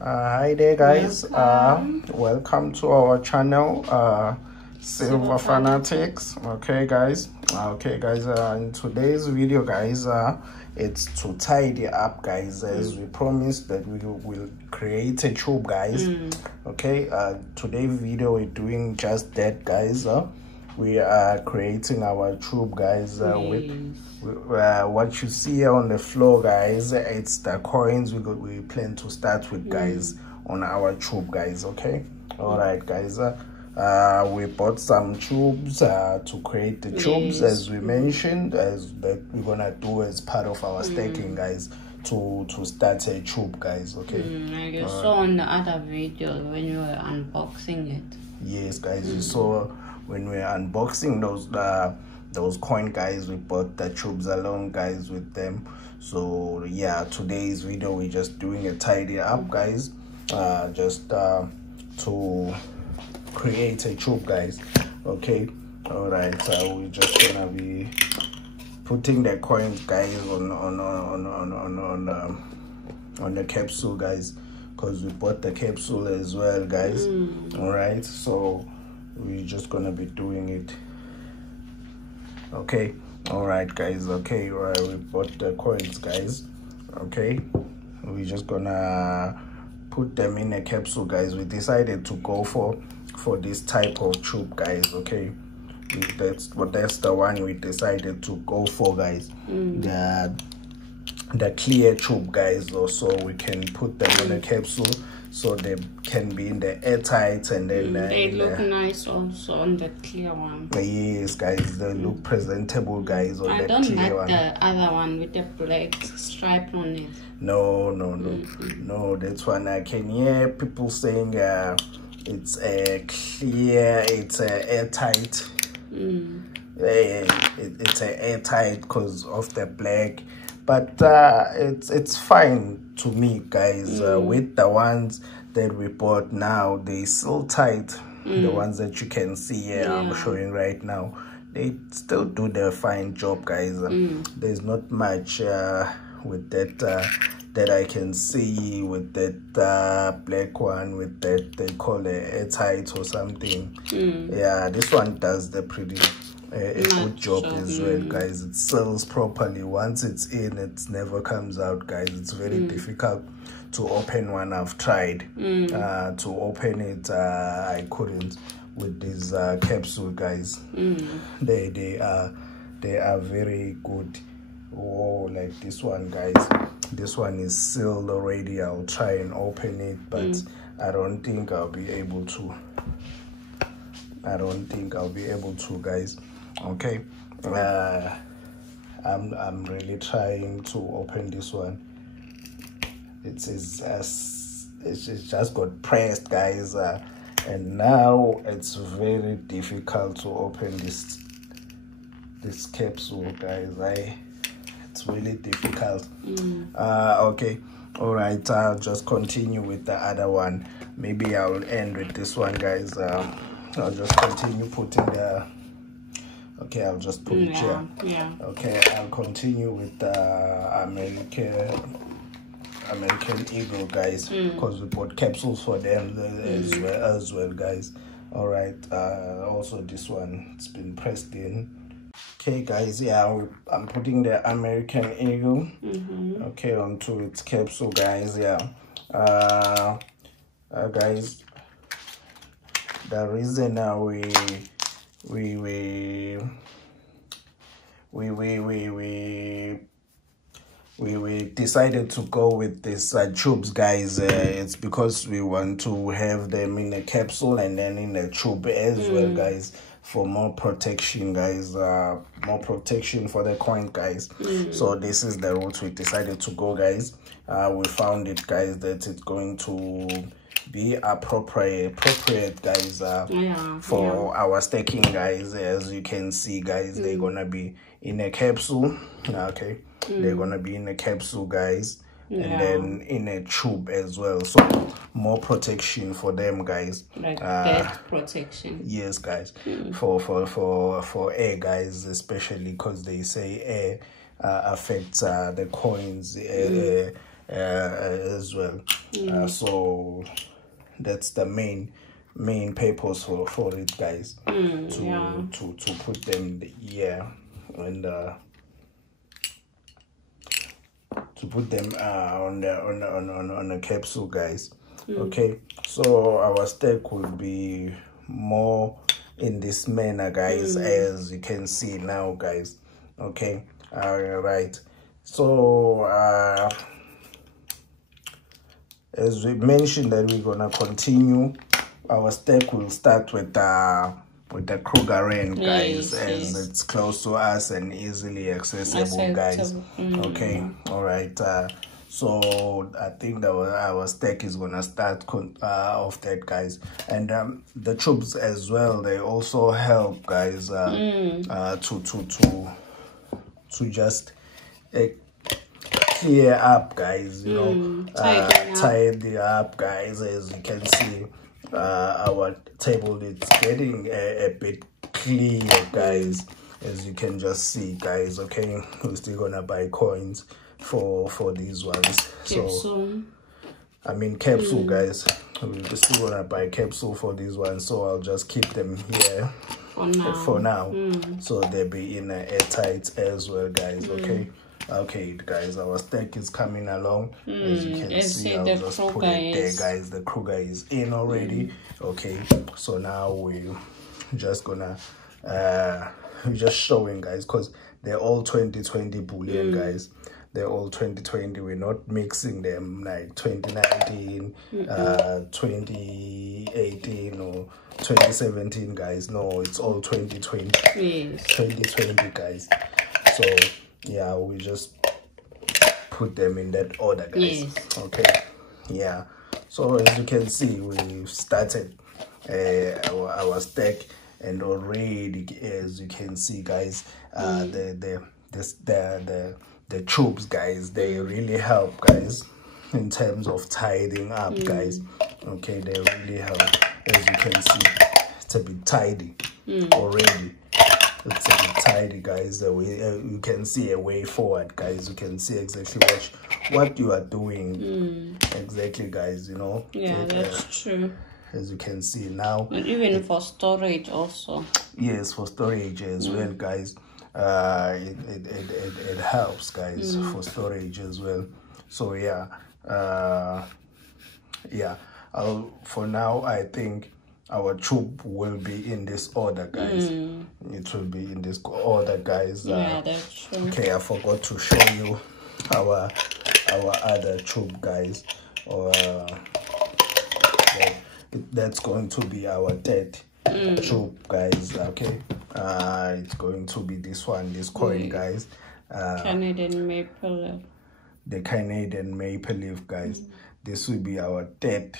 Hi there guys, Welcome. welcome to our channel, Silver Fanatics. Okay guys, in today's video guys, it's to tidy up guys, as we promised that we will create a tube guys. Okay, today's video we're doing just that guys. We are creating our tube guys, with what you see here on the floor guys. It's the coins we plan to start with guys on our tube guys. Okay, all right guys, we bought some tubes to create the tubes, as we mentioned, as that we're gonna do as part of our staking guys, to start a tube guys. Okay, Like you saw on the other video when you were unboxing it. yes guys, you saw when we're unboxing those coin guys, we bought the tubes along guys with them. So yeah, today's video we're just doing a tidy up guys, just to create a tube guys. Okay, all right, we're just gonna be putting the coins guys on the capsule guys, because we bought the capsule as well guys. All right, so we're just gonna be doing it. Okay, all right guys. Okay, all right, we bought the coins guys. Okay, we're just gonna put them in a capsule guys. We decided to go for this type of tube guys. Okay, that's the one we decided to go for guys. The clear tube guys, also we can put them in a capsule so they can be in the airtight, and then they look nice also on the clear one. Yes guys, they look presentable guys on the clear one. I don't like the other one with the black stripe on it. No, that's one I can hear people saying it's a clear, it's a airtight. It's a airtight because of the black, but it's fine to me guys. With the ones that we bought now, they still tight. The ones that you can see here, I'm showing right now, they still do their fine job guys. There's not much with that that I can see with that black one, with that they call it airtight or something. Yeah, this one does the pretty a good job as well guys. It seals properly. Once it's in, it never comes out guys. It's very difficult to open one. I've tried to open it, I couldn't with this capsule guys. They are very good. Oh, like this one guys, this one is sealed already. I'll try and open it, but I don't think I'll be able to. Guys. Okay, I'm really trying to open this one. It's just got pressed guys, and now it's very difficult to open this capsule guys. It's really difficult. Okay, all right, I'll just continue with the other one. Maybe I'll end with this one guys. I'll just continue putting the I'll just put it here. Okay, I'll continue with the American Eagle guys, because we bought capsules for them as well guys. All right, also this one, it's been pressed in. Okay guys, yeah, I'm putting the American Eagle okay onto its capsule guys. Yeah, guys, the reason we decided to go with this tubes guys, it's because we want to have them in a capsule and then in a tube as well guys, for more protection guys, more protection for the coin guys. So this is the route we decided to go guys. We found it guys that it's going to be appropriate guys, for our staking guys. As you can see guys, they're gonna be in a capsule. Okay, they're gonna be in a capsule guys, and then in a tube as well, so more protection for them guys, like death protection. Yes guys, for air guys, especially because they say air affects the coins as well. So that's the main purpose for it, guys. To put them here and to put them on a capsule, guys. Okay, so our stack will be more in this manner, guys, as you can see now, guys. Okay, all right. So as we mentioned that we're gonna continue, our stack will start with the Kruger Rand, guys, as it's close to us and easily accessible, guys. Okay, all right. So I think that our stack is gonna start off that, guys, and the troops as well. They also help, guys, to just clear up, guys. You know, tidy up, guys. As you can see, our table is getting a bit clear, guys. As you can just see, guys. Okay, we're still gonna buy coins for these ones. So I mean capsule, guys. We're still gonna buy capsule for these ones, so I'll just keep them here for now. So they'll be in airtight as well, guys. Okay, guys, our stack is coming along. As you can see, I'll just put it there, guys. The Kruger is in already. Okay, so now we're just gonna we're just showing, guys, because they're all 2020 bullion, guys. They're all 2020. We're not mixing them like 2019, 2018 or 2017, guys. No, it's all 2020. 2020, guys. So yeah, we just put them in that order, guys. Okay, yeah. So as you can see, we've started our stack, and already, as you can see, guys, the troops, guys, they really help, guys, in terms of tidying up, guys. Okay, they really help. As you can see, it's a bit tidy already. It's a bit tidy, guys. You can see a way forward, guys. You can see exactly what you are doing. Exactly, guys. You know. Yeah, that's true. As you can see now. And even for storage also. Yes, for storage as well, guys. It helps, guys, for storage as well. So yeah, for now I think our troop will be in this order, guys. It will be in this order, guys. Yeah, that's true. Okay, I forgot to show you our other troop, guys. Or that's going to be our third troop, guys. Okay, it's going to be this one, this coin, guys. Canadian maple leaf. The Canadian maple leaf, guys. This will be our third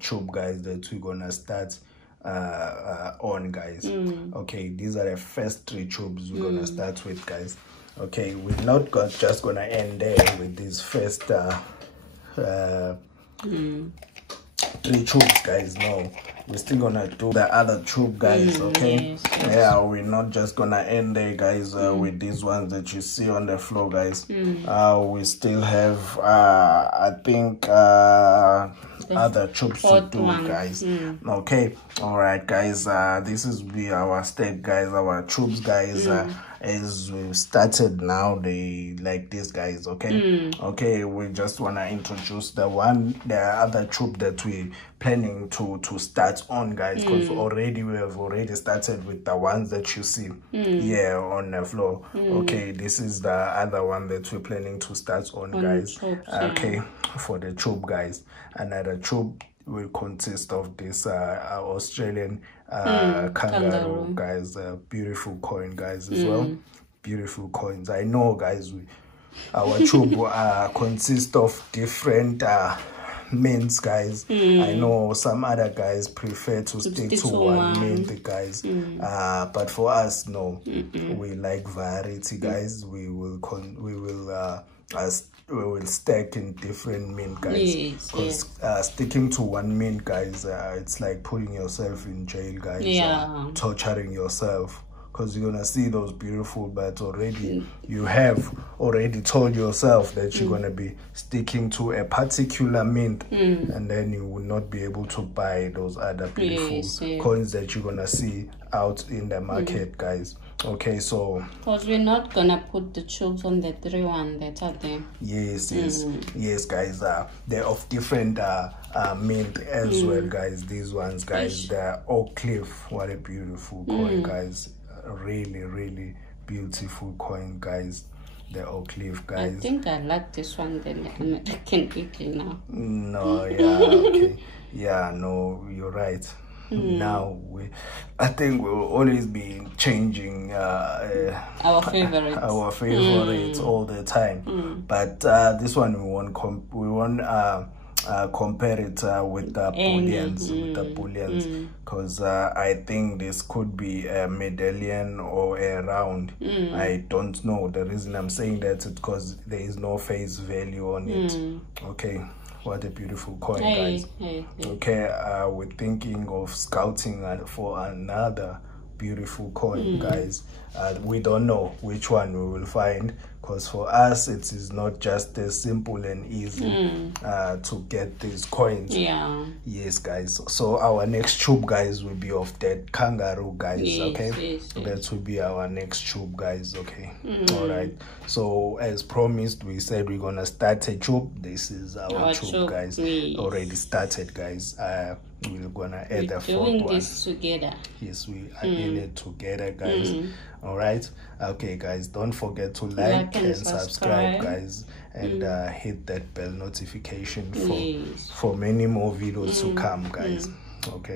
troop, guys, that we're gonna start on, guys. Okay, these are the first three troops we're gonna start with, guys. Okay, we're not just gonna end there with these first three troops, guys. No, we're still gonna do the other troop, guys. Okay, yeah, we're not just gonna end there, guys, with these ones that you see on the floor, guys. We still have I think other troops to do, guys. Okay, all right, guys, this is our stack, guys, our troops, guys. As we've started now, they like this, guys. Okay, okay, we just want to introduce the other troop that we planning to start on, guys, because we have already started with the ones that you see here on the floor. Okay, this is the other one that we're planning to start on, guys. Okay, for the troop, guys. Another troop will consist of this Australian kangaroo, guys. Beautiful coin, guys, as well. Beautiful coins. I know, guys, our troop consist of different mints, guys. I know some other guys prefer to stick to one mint, guys. But for us, no, we like variety, guys. We will stack in different mint, guys. Because sticking to one mint, guys, it's like putting yourself in jail, guys. Torturing yourself. because you're gonna see those beautiful, but already you have already told yourself that you're gonna be sticking to a particular mint, and then you will not be able to buy those other beautiful coins that you're gonna see out in the market, guys. Okay, so because we're not gonna put the chokes on the 3-1 that are there. Yes, guys. They're of different mint as well, guys. These ones, guys, they're Oak Cliff. What a beautiful coin, guys. Really beautiful coin, guys. The Oak Cliff, guys. I think I like this one than the American Eagle now. No, yeah, okay. Yeah, no, you're right. Now I think we'll always be changing our favorites all the time, but this one we won't compare it with the bullions, because I think this could be a medallion or a round. I don't know. The reason I'm saying that is because there is no face value on it. Okay, what a beautiful coin, guys. Okay, we're thinking of scouting for another beautiful coin, guys. We don't know which one we will find, because for us it is not just as simple and easy to get these coins. Yes, guys. So our next tube, guys, will be of that kangaroo, guys. Okay, that will be our next tube, guys. Okay. All right, so as promised, we said we're gonna start a tube. This is our tube, guys. Already started, guys. We're gonna add the fourth one. Doing this together. Yes, we are in it together, guys. All right. Okay, guys, don't forget to like and subscribe, guys, and hit that bell notification for many more videos to come, guys. Okay.